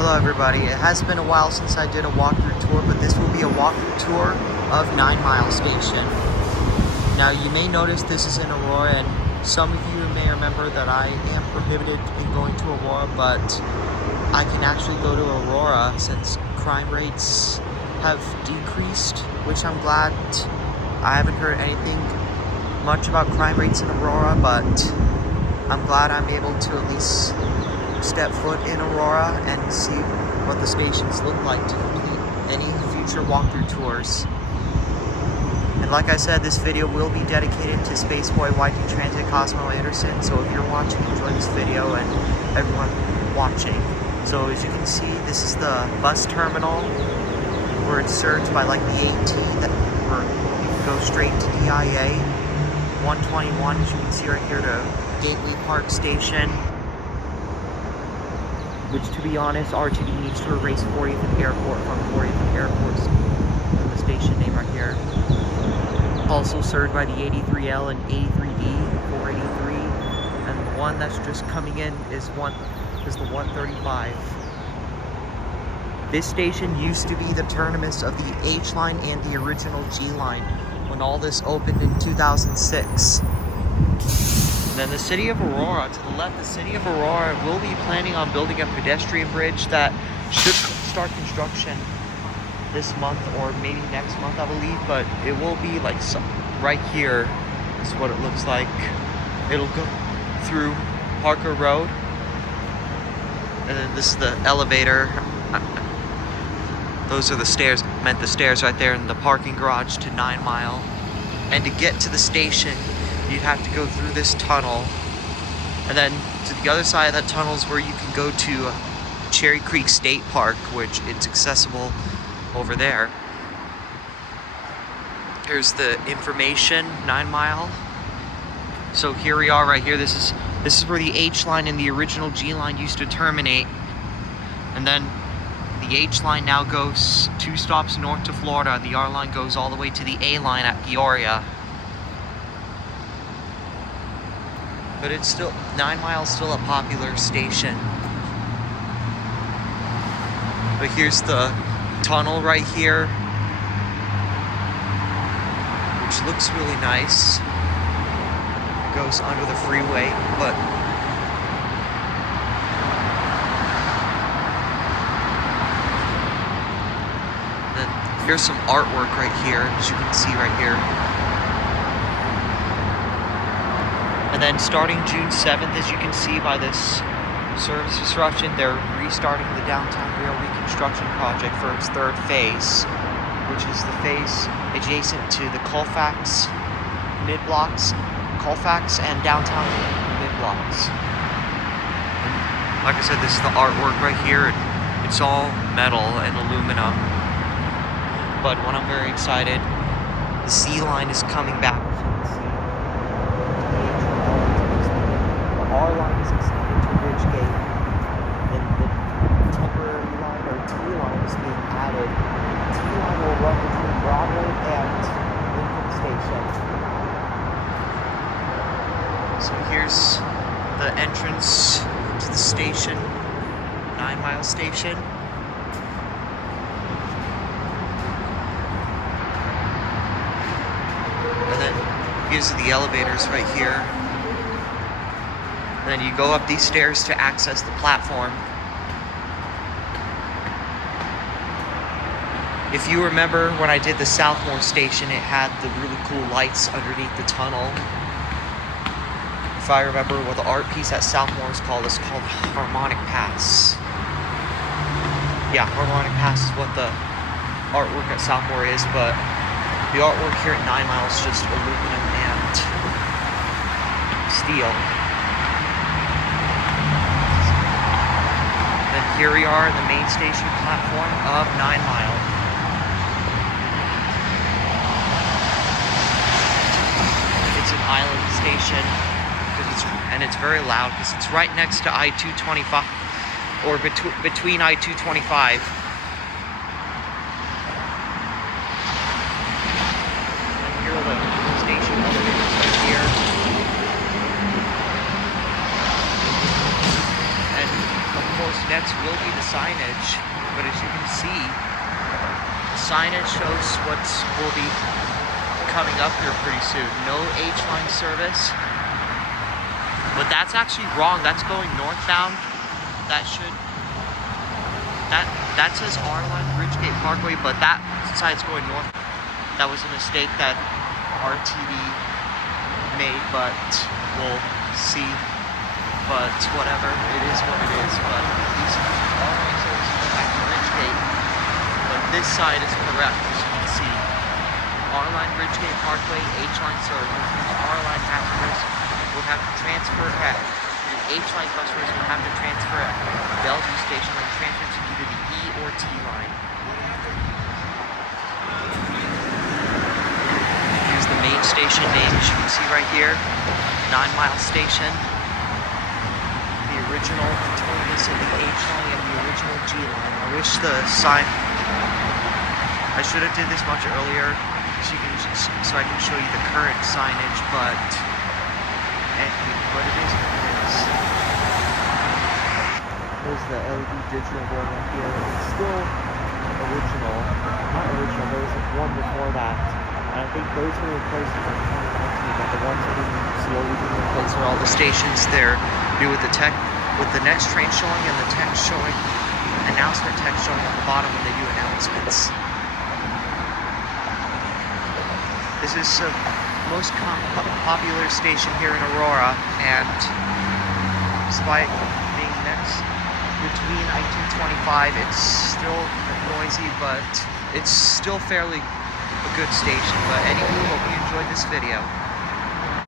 Hello everybody, it has been a while since I did a walkthrough tour, but this will be a walkthrough tour of 9 Mile Station. Now you may notice this is in Aurora, and some of you may remember that I am prohibited in going to Aurora, but I can actually go to Aurora since crime rates have decreased, which I'm glad. I haven't heard anything much about crime rates in Aurora, but I'm glad I'm able to at least step foot in Aurora and see what the stations look like to complete any future walkthrough tours. And like I said, this video will be dedicated to Spaceboy, YT Transit, Cosmo Anderson, so if you're watching, enjoy this video, and everyone watching. So as you can see, this is the bus terminal where it's served by like the AT where you can go straight to DIA. 121, as you can see right here, to Gateway Park Station. Which, to be honest, RTD needs to erase 40th Airport from 40th Airport's in the station name right here. Also served by the 83L and 83D, 483, and the one that's just coming in is the 135. This station used to be the terminus of the H line and the original G line when all this opened in 2006. Then the city of Aurora, to the left, the city of Aurora will be planning on building a pedestrian bridge that should start construction this month or maybe next month, I believe, but it will be like right here is what it looks like. It'll go through Parker Road, and then this is the elevator. Those are the stairs, the stairs right there in the parking garage to 9 Mile. And to get to the station, you'd have to go through this tunnel, and then to the other side of that tunnel is where you can go to Cherry Creek State Park, which it's accessible over there. Here's the information, 9 Mile. So here we are right here. This is where the H line and the original G line used to terminate, and then the H line now goes 2 stops north to Florida, and the R line goes all the way to the A line at Peoria. But it's still, 9 Mile is still a popular station. But here's the tunnel right here, which looks really nice. It goes under the freeway, but then here's some artwork right here, as you can see right here. And then starting June 7th, as you can see by this service disruption, they're restarting the downtown rail reconstruction project for its 3rd phase, which is the phase adjacent to the Colfax mid-blocks, Colfax and downtown mid-blocks. Like I said, this is the artwork right here. It's all metal and aluminum. But when I'm very excited, the C line is coming back. R line is extended to Ridgegate, and the temporary line or T line is being added. T line will run between Broadway and Lincoln Station. So here's the entrance to the station, 9 Mile Station. And then here's the elevators right here. And then you go up these stairs to access the platform. If you remember when I did the Southmore station, it had the really cool lights underneath the tunnel. If I remember what the art piece at Southmore is called, it's called Harmonic Pass. Yeah, Harmonic Pass is what the artwork at Southmore is, but the artwork here at 9 Mile is just aluminum and steel. Here we are at the main station platform of 9 Mile. It's an island station, and it's very loud because it's right next to I-225, or between I-225. And here are the station elevators right here. And of course, those nets will be the signage, but as you can see, the signage shows what will be coming up here pretty soon. No H-line service, but that's actually wrong. That's going northbound. That says R-Line Bridgegate Parkway, but that side's going north. That was a mistake that RTD made, but we'll see. But whatever, it is what it is. But these R-Line services go back to Bridgegate, but this side is correct, as you can see. R-Line Bridgegate Parkway, H-Line service. R-Line passengers will have to transfer at H-line customers will have to transfer at Bellevue Station and transfer to either the E or T line. Here's the main station name, as you can see right here, 9 Mile Station. The original terminus of the H line and the original G line. I wish the sign. I should have did this much earlier, so I can show you the current signage, but it is what it is. There's the LED digital board right here. It's still original. Not original, there was one before that. And I think those were replaced in 2019, but the ones that are slowly being replaced are all the stations there new with the next train showing and the text showing, announcement text showing on the bottom when they do announcements. This is the most popular station here in Aurora, and despite being next between 1925, it's still noisy, but it's still fairly a good station. But anywho, hope you enjoyed this video.